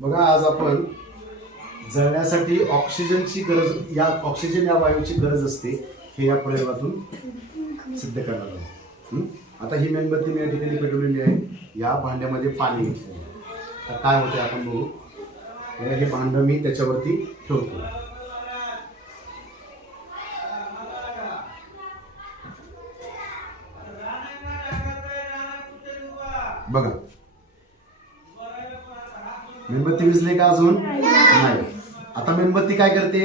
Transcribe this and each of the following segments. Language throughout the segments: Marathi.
बघा, आज आपण जळण्यासाठी ऑक्सिजनची गरज, या ऑक्सिजन या वायूची गरज असते हे या प्रयोगातून सिद्ध करणार आहोत. आता ही मेणबत्ती मी या ठिकाणी पेटवलेली आहे. या भांड्यामध्ये पाणी घेतलेलं आहे. तर काय होते आपण बघू. हे भांड मी त्याच्यावरती ठेवतो. बघा, मेणबत्ती विजली का अजून नाही. आता मेणबत्ती काय करते,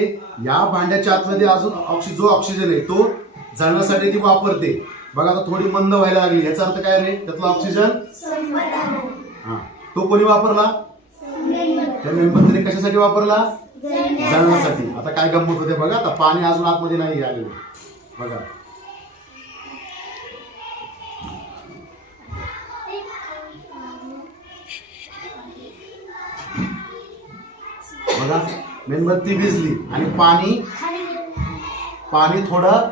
या भांड्याच्या आतमध्ये अजून जो ऑक्सिजन आहे तो जळण्यासाठी ती वापरते. बघा, आता थोडी मंद व्हायला लागली. याचा अर्थ काय रे, त्यातला ऑक्सिजन हा तो कोणी वापरला, त्या मेणबत्तीने कशासाठी वापरला, जळण्यासाठी. आता काय गंमत होते बघा, आता पाणी अजून आतमध्ये नाही आलेलं. बघा, बघा, मेणबत्ती भिजली आणि पाणी थोडं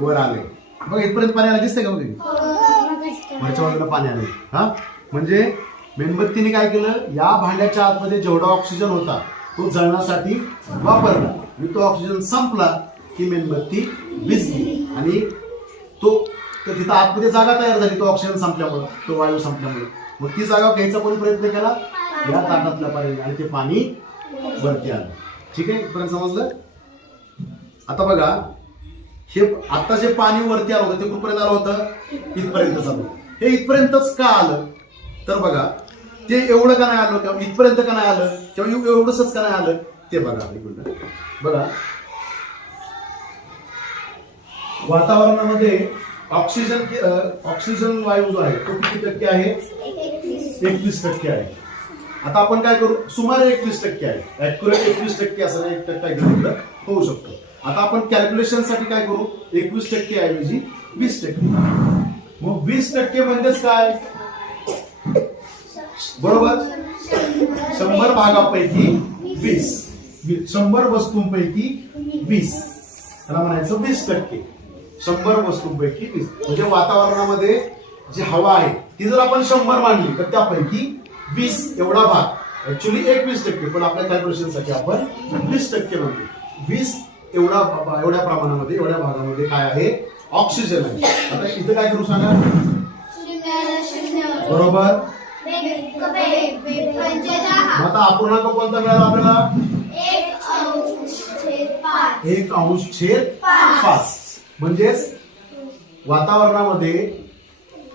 वर आले. बघा, इथपर्यंत पाणी आलं, दिसतंय का बघा, वरच्या बाजूला पाणी आले. हा म्हणजे मेणबत्तीने काय केलं, या भांड्याच्या आतमध्ये जेवढा ऑक्सिजन होता तो जळण्यासाठी वापरला आणि तो ऑक्सिजन संपला की मेणबत्ती भिजली आणि तिथं आतमध्ये जागा तयार झाली. तो ऑक्सिजन संपल्यामुळे, तो वायू संपल्यामुळे. मग ती जागा घ्यायचा कोणी प्रयत्न केला, या ताटातल्या पाणी, आणि ते पाणी वरती आलं. ठीक आहे, इथपर्यंत समजलं. आता बघा, हे आता जे पाणी वरती आलं होतं ते कुठपर्यंत आलं होतं, इथपर्यंत आलं. हे इथपर्यंतच का आलं, तर बघा, ते एवढं का नाही आलं किंवा इथपर्यंत का नाही आलं किंवा एवढंच का नाही आलं ते बघा. बघा, वातावरणामध्ये ऑक्सिजन वायू जो आहे तो किती टक्के आहे, 21% आहे. आता आपण काय करू, सुमारे 21% आहे. ऍक्युरेट 21% असं नाही, 1% होऊ शकतो. आता आपण कॅल्क्युलेशन साठी काय करू, 21% ऐवजी 20%. मग 20% म्हणजेच काय, बरोबर, 100 भागापैकी 20, 100 वस्तूंपैकी 20, त्याला म्हणायचं 20%. 100 वस्तूंपैकी 20 म्हणजे वातावरणामध्ये जी हवा आहे ती जर आपण 100 मानली तर त्यापैकी 20 एवढा भाग, ऍक्च्युली 21%, पण आपल्या कॅल्क्युलेशन साठी आपण 20% म्हणतो. 20 एवढ्या प्रमाणामध्ये, एवढ्या भागामध्ये काय आहे, ऑक्सिजन आहे. आता इथं काय करू सांगा, बरोबर. आता अपूर्णांक कोणता मिळाला आपल्याला, 1/5. म्हणजेच वातावरणामध्ये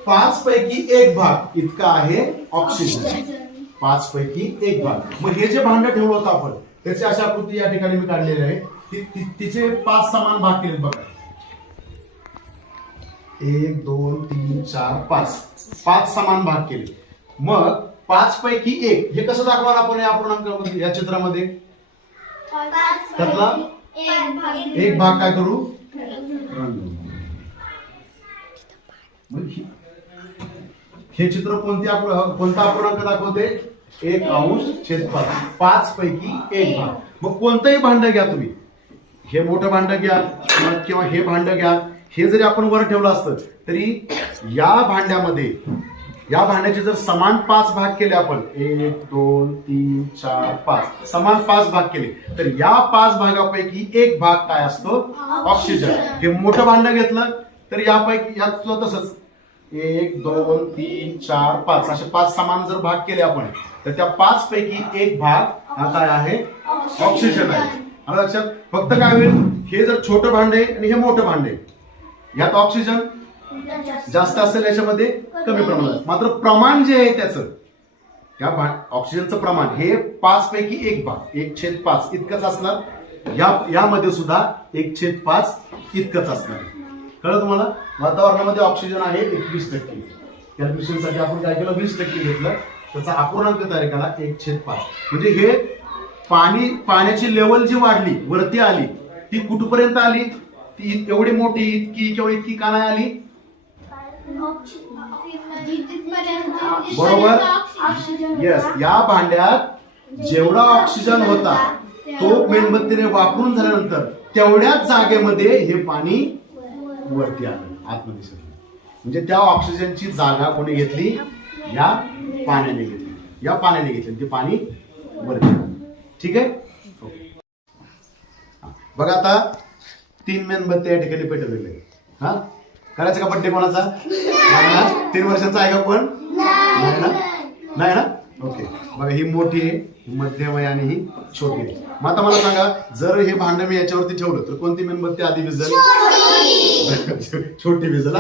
5 पैकी 1 भाग इतका आहे ऑक्सिजन. 5 पैकी 1 भाग. मग हे जे भांड ठेवलं होतं आपण, त्याची अशा आकृती या ठिकाणी मी काढलेली आहे. तिचे 5 समान भाग केले बघा. 1 2 3 4 5 समान भाग केले. मग 5 पैकी 1 हे कसं दाखवणार आपण या अपूर्णांकामध्ये, या चित्रामध्ये, त्यातला 1 भाग काय करू, हे चित्र कोणता अपूर्णांक दाखवते, 1/5. 5 पैकी 1 भाग. मग कोणतंही भांड घ्या तुम्ही, हे मोठं भांड घ्या किंवा हे भांड घ्या, हे जरी आपण वर ठेवलं असतं तरी या भांड्याचे जर समान 5 भाग केले आपण, 1 2 3 4 5 समान 5 भाग केले तर या 5 भागापैकी 1 भाग काय असतो, ऑक्सिजन. हे मोठं भांड घेतलं तर यापैकी यात तसंच 1 2 3 4 5 असे 5 समान जर भाग केले आपण तर त्या 5 पैकी 1 भाग हा काय आहे, ऑक्सिजन आहे. आता लक्षात, फक्त काय होईल, हे जर छोटं भांड आहे आणि हे मोठं भांड आहे, यात ऑक्सिजन जास्त असेल, याच्यामध्ये कमी प्रमाणात. मात्र प्रमाण जे आहे त्याचं, या ऑक्सिजनचं प्रमाण हे 5 पैकी 1 भाग, 1/5 इतकंच असणार. यामध्ये सुद्धा 1/5 इतकंच असणार. कळलं तुम्हाला. वातावरणामध्ये ऑक्सिजन आहे 21%. कॅल्क्युलेशन साठी आपण काय केलं, 20% घेतलं, त्याचा अपूर्णांक तयार केला 1/5. म्हणजे हे पाण्याची लेवल जी वाढली, वरती आली, ती कुठपर्यंत आली, ती एवढी मोठी, इतकी किंवा इतकी का नाही आली, बरोबर. येस, या भांड्यात जेवढा ऑक्सिजन होता तो मेणबत्तीने वापरून झाल्यानंतर तेवढ्याच जागेमध्ये हे पाणी वरती आलं, आतमध्ये शिरलं. म्हणजे त्या ऑक्सिजनची जागा कोणी घेतली, या पाण्याने घेतली. या पाण्याने घेतली, ते पाणी वरती आलं. ठीक आहे. बघा आता 3 मेणबत्ती या ठिकाणी पेटवलेले आहेत. हा, करायचं का बड्डे कोणाचा? नाही ना? 3 वर्षाचा आहे का कोण? नाही ना? नाही ना? ओके. बघा ही मोठी आहे, मध्यम आहे आणि ही छोटी आहे. मग आता मला सांगा, जर हे भांड मी याच्यावरती ठेवलं तर कोणती मेणबत्ती आधी विझेल? छोटी विझेल.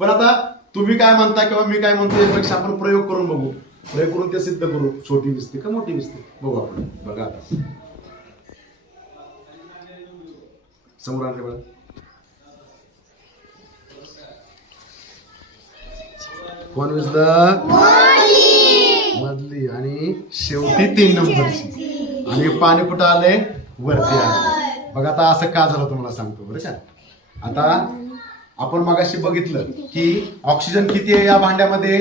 पण आता तुम्ही काय म्हणता किंवा मी काय म्हणतो यापेक्षा आपण प्रयोग करून बघू. प्रयोग करून ते सिद्ध करू. छोटी विझते का मोठी विझते बघू आपण. बघा आता समोर आणले बघा. कोण विझलं? मधली आणि शेवटी 3 नंबरची. आणि पाणी कुठं आले? वरती आले. बघा आता असं का झालं तुम्हाला सांगतो बरं का. आता आपण मगाशी बघितलं की ऑक्सिजन किती आहे या भांड्यामध्ये.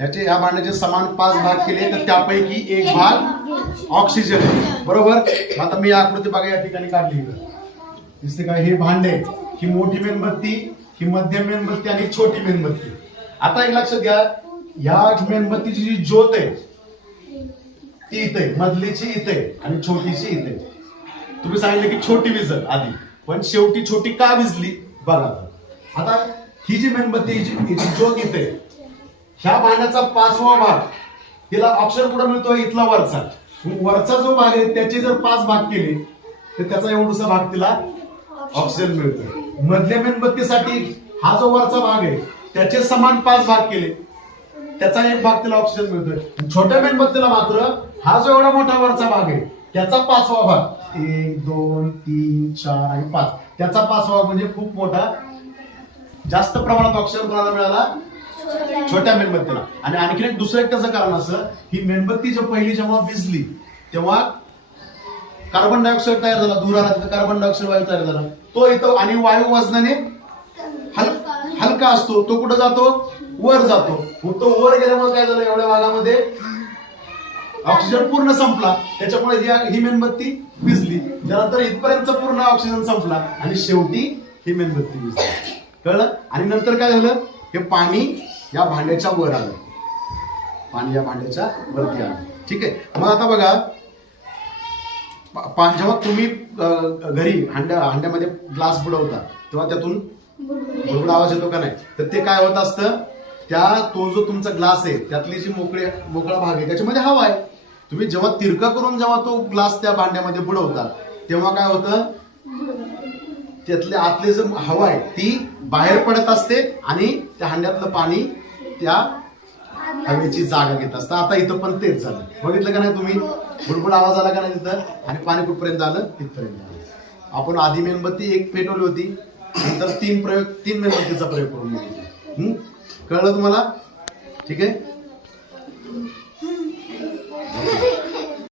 या भांड्याचे समान 5 भाग केले तर त्यापैकी 1 भाग ऑक्सिजन आहे. बरोबर. आता मी आकृती बघा या ठिकाणी काढली दिसते का. हे भांडे, ही मोठी मेणबत्ती, ही मध्यम मेणबत्ती आणि छोटी मेणबत्ती. आता एक लक्षात घ्या, या मेणबत्तीची जी ज्योत आहे ती इथे, मधलीची इथे आणि छोटीची इथे. तुम्ही सांगितलं की छोटी विझल आधी, पण शेवटी छोटी का विझली बघा. आता ही जी मेणबत्ती हिची ज्योत इथे, ह्या भांड्याचा 5वा भाग तिला ऑक्सिजन कुठं मिळतोय? इथला वरचा. वरचा जो भाग आहे त्याचे जर 5 भाग केले तर त्याचा एवढासा भाग तिला ऑक्सिजन मिळतोय. मधल्या मेणबत्तीसाठी हा जो वरचा भाग आहे त्याचे समान 5 भाग केले, त्याचा 1 भाग तिला ऑक्सिजन मिळतोय. छोट्या मेणबत्तीला मात्र हा जो एवढा मोठा वरचा भाग आहे त्याचा 5वा भाग, 1 2 3 4 आणि 5, त्याचा 5वा म्हणजे खूप मोठा, जास्त प्रमाणात ऑक्सिजन कोणाला मिळाला? छोट्या मेणबत्तीला. आणि आणखी एक दुसरं एक त्याचं कारण असं, ही मेणबत्ती पहिली जेव्हा विझली तेव्हा कार्बन डायऑक्साईड तयार झाला, धूर आला, तिथं कार्बन डायऑक्साईड वायू तयार झाला. तो येतो आणि वायू वजनाने हलका असतो, तो कुठं जातो? वर जातो. तो वर गेल्यामुळे काय झालं, एवढ्या भागामध्ये ऑक्सिजन पूर्ण संपला. त्याच्यामुळे ही मेणबत्ती विझली. त्यानंतर इथपर्यंत पूर्ण ऑक्सिजन संपला आणि शेवटी ही मेणबत्ती विझली. कळलं. आणि नंतर काय झालं, हे पाणी या भांड्याच्या वर आलं, पाणी या भांड्याच्या वरती आलं. ठीक आहे. मग आता बघा, जेव्हा तुम्ही घरी हांड्यामध्ये ग्लास बुडवता तेव्हा त्यातून बुडबुड आवाज येतो का नाही? तर ते काय होत असतं, तो जो तुमचा ग्लास आहे त्यातली जी मोकळा भाग आहे त्याच्यामध्ये हवा आहे. तुम्ही जेव्हा तिरका करून जेव्हा तो ग्लास त्या भांड्यामध्ये बुडवता तेव्हा काय होतं, त्यातले आतले जो हवा आहे ती बाहेर पडत असते आणि त्या हांड्यातलं पाणी त्या हवेची जागा घेत असतं. आता इथं पण तेच झालं. बघितलं का नाही तुम्ही? बुडबुड आवाज आला का नाही तिथं? आणि पाणी कुठपर्यंत आलं? तिथपर्यंत आलं. आपण आधी मेणबत्ती 1 पेटवली होती, नंतर 3 मेणबत्तीचा प्रयोग करून घेतला. कळलं तुम्हाला? ठीक आहे.